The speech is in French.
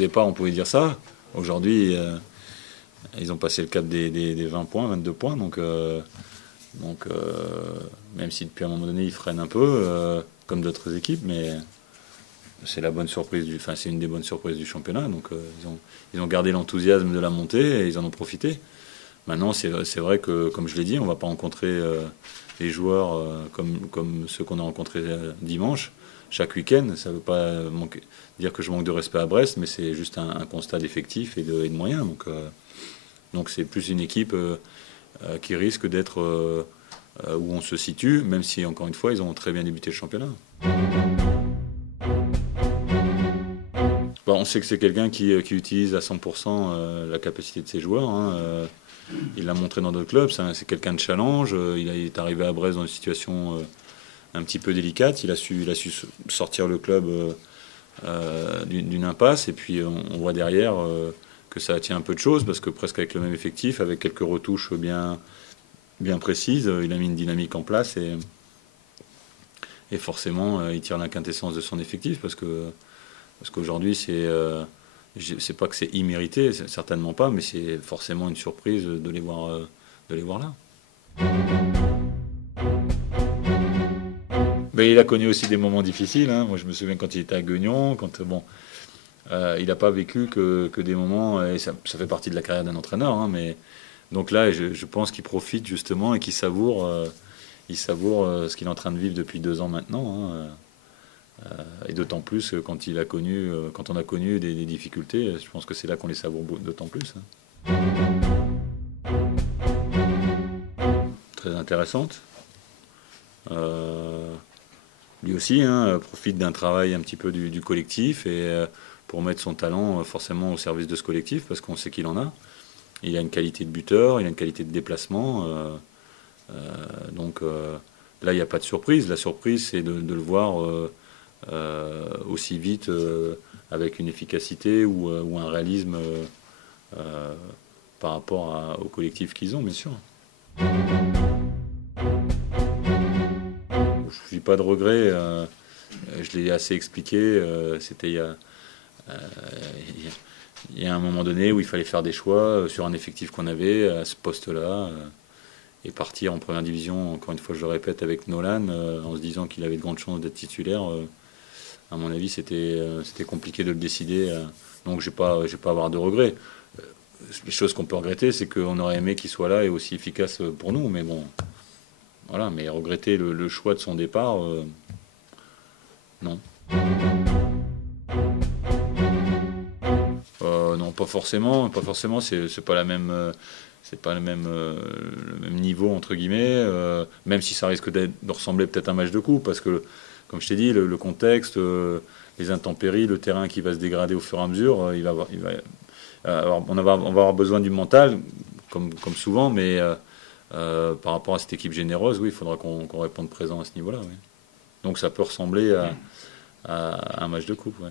départ, on pouvait dire ça. Aujourd'hui, ils ont passé le cap des 20 points, 22 points. Donc, même si depuis un moment donné, ils freinent un peu, comme d'autres équipes, mais c'est la bonne surprise enfin, c'est une des bonnes surprises du championnat. Donc, ils ont gardé l'enthousiasme de la montée et ils en ont profité. Maintenant, c'est vrai que, comme je l'ai dit, on ne va pas rencontrer les joueurs comme ceux qu'on a rencontrés dimanche, chaque week-end. Ça ne veut pas dire que je manque de respect à Brest, mais c'est juste un constat d'effectifs et de moyens. Donc c'est plus une équipe qui risque d'être où on se situe, même si, encore une fois, ils ont très bien débuté le championnat. Bon, on sait que c'est quelqu'un qui utilise à 100% la capacité de ses joueurs. Hein. Il l'a montré dans d'autres clubs. C'est quelqu'un de challenge. Il est arrivé à Brest dans une situation un petit peu délicate. Il a su sortir le club d'une impasse. Et puis on voit derrière que ça tient un peu de choses parce que presque avec le même effectif, avec quelques retouches bien précises, il a mis une dynamique en place et forcément il tire la quintessence de son effectif parce qu'aujourd'hui c'est pas que c'est immérité, certainement pas, mais c'est forcément une surprise de les voir là. Mais il a connu aussi des moments difficiles. Hein. Moi, je me souviens quand il était à Guignon, il n'a pas vécu que des moments, et ça fait partie de la carrière d'un entraîneur. Hein, mais donc là, je pense qu'il profite justement et qu'il savoure, ce qu'il est en train de vivre depuis 2 ans maintenant. Hein. Et d'autant plus quand on a connu des difficultés, je pense que c'est là qu'on les savoure d'autant plus. Hein. Très intéressante. Lui aussi profite d'un travail un petit peu du collectif et pour mettre son talent forcément au service de ce collectif parce qu'on sait qu'il en a. Il a une qualité de buteur, il a une qualité de déplacement. Donc là, il n'y a pas de surprise. La surprise, c'est de le voir aussi vite avec une efficacité ou un réalisme par rapport au collectif qu'ils ont, bien sûr. Je n'ai pas de regret. Je l'ai assez expliqué. C'était il y a un moment donné où il fallait faire des choix sur un effectif qu'on avait à ce poste-là et partir en première division, encore une fois je le répète, avec Nolan en se disant qu'il avait de grandes chances d'être titulaire. À mon avis, c'était compliqué de le décider. Donc, je vais pas avoir de regrets. Les choses qu'on peut regretter, c'est qu'on aurait aimé qu'il soit là et aussi efficace pour nous. Mais bon, voilà. Mais regretter le choix de son départ, non. Non, pas forcément. Pas forcément. C'est pas la même. C'est pas le même niveau entre guillemets. Même si ça risque de ressembler peut-être à un match de coupe, parce que comme je t'ai dit, le contexte, les intempéries, le terrain qui va se dégrader au fur et à mesure, on va avoir besoin du mental, comme souvent, mais par rapport à cette équipe généreuse, oui, il faudra qu'on réponde présent à ce niveau-là. Oui. Donc ça peut ressembler à un match de coupe. Ouais.